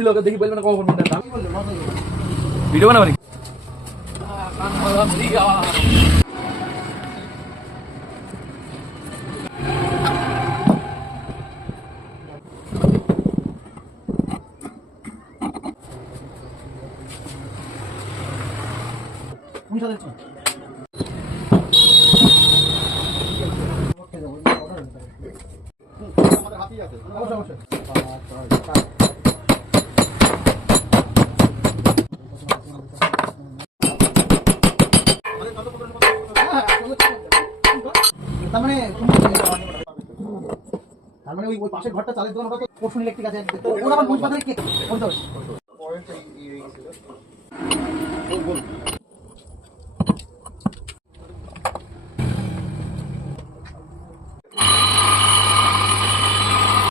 দিল দেখি বলবে না কখন ভিডিও বানাবো নাকি তার মানে ওই পাশের ঘরটা চালের দোকান ওটা তো পরশুন ইলেকট্রিক আছে ওটা আমার বুঝ পাতা কে